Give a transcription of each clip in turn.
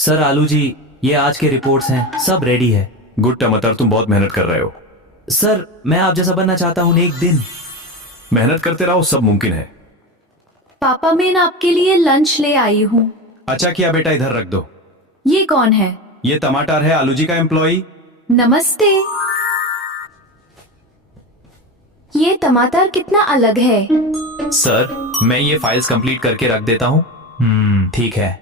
Sir आलू जी, ये आज के रिपोर्ट्स हैं, सब रेडी है। गुड टमाटर, तुम बहुत मेहनत कर रहे हो। सर मैं आप जैसा बनना चाहता हूँ एक दिन। मेहनत करते रहो, सब मुमकिन है। पापा मैं ना आपके लिए लंच ले आई हूँ। अच्छा किया बेटा, इधर रख दो। ये कौन है? ये टमाटर है, आलू जी का एम्प्लॉई। नमस्ते। ये टमाटर कितना अलग है। सर मैं ये फाइल्स कंप्लीट करके रख देता हूँ। ठीक है।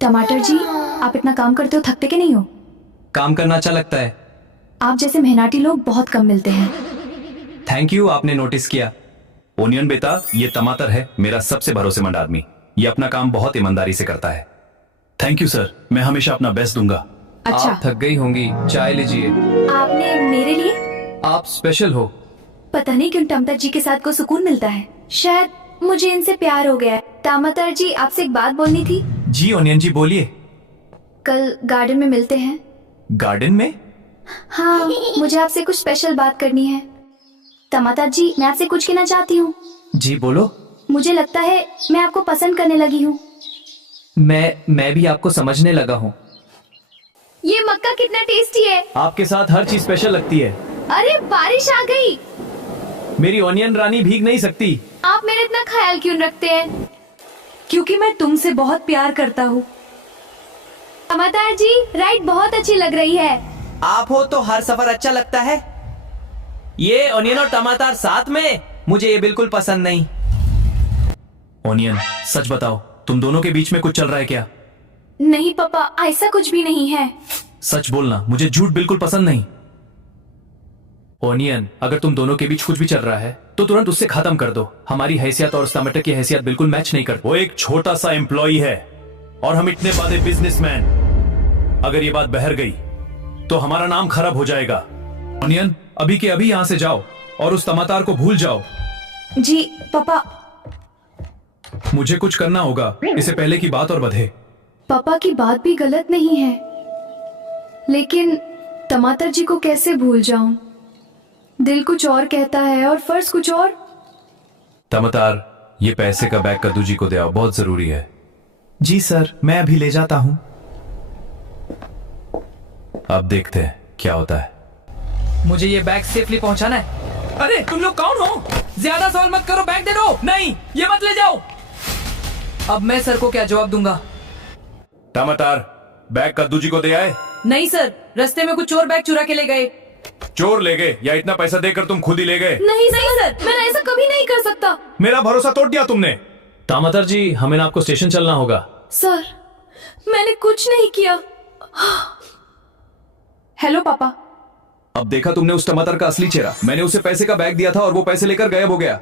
टमाटर जी, आप इतना काम करते हो, थकते के नहीं हो? काम करना अच्छा लगता है। आप जैसे मेहनती लोग बहुत कम मिलते हैं। थैंक यू, आपने नोटिस किया। ओनियन बेटा, ये टमाटर है, मेरा सबसे भरोसेमंद आदमी। ये अपना काम बहुत ईमानदारी से करता है। थैंक यू सर, मैं हमेशा अपना बेस्ट दूंगा। अच्छा, आप थक गई होंगी, चाय लीजिए। आपने मेरे लिए? आप स्पेशल हो। पता नहीं क्यों टमाटर जी के साथ को सुकून मिलता है। शायद मुझे इनसे प्यार हो गया है। टमाटर जी, आपसे एक बात बोलनी थी। जी ओनियन जी, बोलिए। कल गार्डन में मिलते हैं। गार्डन में? हाँ, मुझे आपसे कुछ स्पेशल बात करनी है। टमाटर जी, मैं आपसे कुछ कहना चाहती हूँ। जी बोलो। मुझे लगता है मैं आपको पसंद करने लगी हूँ। मैं भी आपको समझने लगा हूँ। ये मक्का कितना टेस्टी है। आपके साथ हर चीज स्पेशल लगती है। अरे बारिश आ गई। मेरी ओनियन रानी भीग नहीं सकती। आप मेरा इतना ख्याल क्यों रखते हैं? क्योंकि मैं तुमसे बहुत प्यार करता हूँ। टमाटर जी, राइड बहुत अच्छी लग रही है। आप हो तो हर सफर अच्छा लगता है। ये ओनियन और टमाटर साथ में, मुझे ये बिल्कुल पसंद नहीं। ओनियन, सच बताओ, तुम दोनों के बीच में कुछ चल रहा है क्या? नहीं पापा, ऐसा कुछ भी नहीं है। सच बोलना, मुझे झूठ बिल्कुल पसंद नहीं। ओनियन, अगर तुम दोनों के बीच कुछ भी चल रहा है तो तुरंत उससे खत्म कर दो। हमारी हैसियत और उस टमाटर की हैसियत बिल्कुल मैच नहीं करती। वो एक छोटा सा एम्प्लॉई है और हम इतने बड़े बिजनेसमैन। अगर ये बात बहर गई तो हमारा नाम खराब हो जाएगा। ओनियन, अभी के अभी यहां से जाओ और उस टमाटर को भूल जाओ। जी पापा। मुझे कुछ करना होगा, इससे पहले की बात और बढ़े। पापा की बात भी गलत नहीं है, लेकिन टमाटर जी को कैसे भूल जाऊं? दिल कुछ और कहता है और फर्ज कुछ और। टमाटर, ये पैसे का बैग कद्दू जी को दे आओ, बहुत जरूरी है। जी सर, मैं अभी ले जाता हूँ। अब देखते हैं क्या होता है। मुझे ये बैग सेफली पहुंचाना है। अरे तुम लोग कौन हो? ज्यादा सवाल मत करो, बैग दे दो। नहीं, ये मत ले जाओ। अब मैं सर को क्या जवाब दूंगा? टमाटर, बैग कद्दू जी को दे आए। नहीं सर, रास्ते में कुछ चोर बैग चुरा के ले गए। चोर ले गए या इतना पैसा देकर तुम खुद ही ले गए? नहीं सर, मैं ऐसा कभी नहीं कर सकता। मेरा भरोसा तोड़ दिया तुमने। टमाटर जी, हमें आपको स्टेशन चलना होगा। सर, मैंने कुछ नहीं किया। हेलो पापा। अब देखा तुमने उस टमाटर का असली चेहरा। मैंने उसे पैसे का बैग दिया था और वो पैसे लेकर गायब हो गया।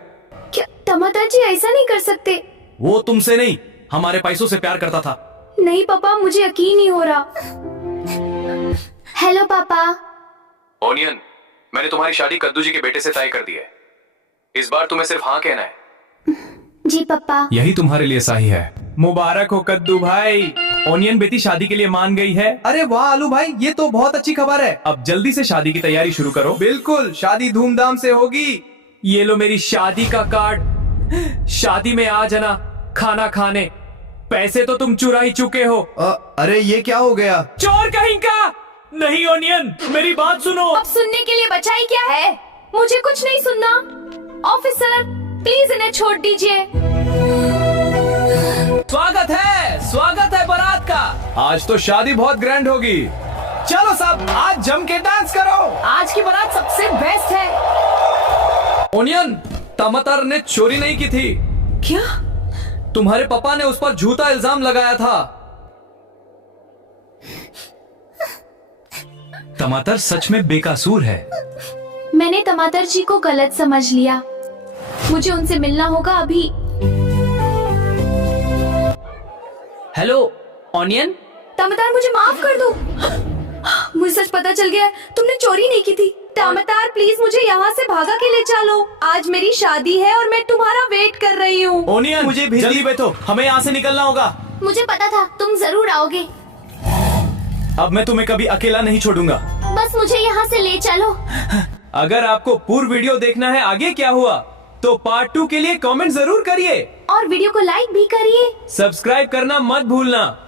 क्या टमाटर जी ऐसा नहीं कर सकते? वो तुमसे नहीं, हमारे पैसों से प्यार करता था। नहीं पापा, मुझे यकीन नहीं हो रहा। हेलो पापा। ओनियन, मैंने तुम्हारी शादी कद्दू जी के बेटे से तय कर दी है। इस बार तुम्हें सिर्फ हाँ कहना है। जी पापा। यही तुम्हारे लिए सही है। मुबारक हो कद्दू भाई, ओनियन बेटी शादी के लिए मान गई है। अरे वाह आलू भाई, ये तो बहुत अच्छी खबर है। अब जल्दी से शादी की तैयारी शुरू करो। बिल्कुल, शादी धूमधाम से होगी। ये लो मेरी शादी का कार्ड। शादी में आ जाना खाना खाने। पैसे तो तुम चुरा ही चुके हो। अरे ये क्या हो गया? चोर कहीं का। नहीं ओनियन, मेरी बात सुनो। अब सुनने के लिए बचा ही क्या है? मुझे कुछ नहीं सुनना। ऑफिसर, प्लीज इन्हें छोड़ दीजिए। स्वागत है बारात का। आज तो शादी बहुत ग्रैंड होगी। चलो सब, आज जम के डांस करो। आज की बारात सबसे बेस्ट है। ओनियन, टमाटर ने चोरी नहीं की थी। क्या? तुम्हारे पापा ने उस पर झूठा इल्जाम लगाया था। टमाटर सच में बेकसूर है। मैंने टमाटर जी को गलत समझ लिया। मुझे उनसे मिलना होगा अभी। Hello onion. टमाटर, मुझे माफ कर दो। मुझे सच पता चल गया, तुमने चोरी नहीं की थी। टमाटर, प्लीज मुझे यहाँ से भागा के ले चलो। आज मेरी शादी है और मैं तुम्हारा वेट कर रही हूँ। ओनियन, मुझे भी जल्दी बैठो, हमें यहाँ से निकलना होगा। मुझे पता था तुम जरूर आओगे। अब मैं तुम्हें कभी अकेला नहीं छोड़ूंगा। बस मुझे यहाँ से ले चलो। अगर आपको पूर्ण वीडियो देखना है आगे क्या हुआ, तो पार्ट 2 के लिए कमेंट जरूर करिए और वीडियो को लाइक भी करिए। सब्सक्राइब करना मत भूलना।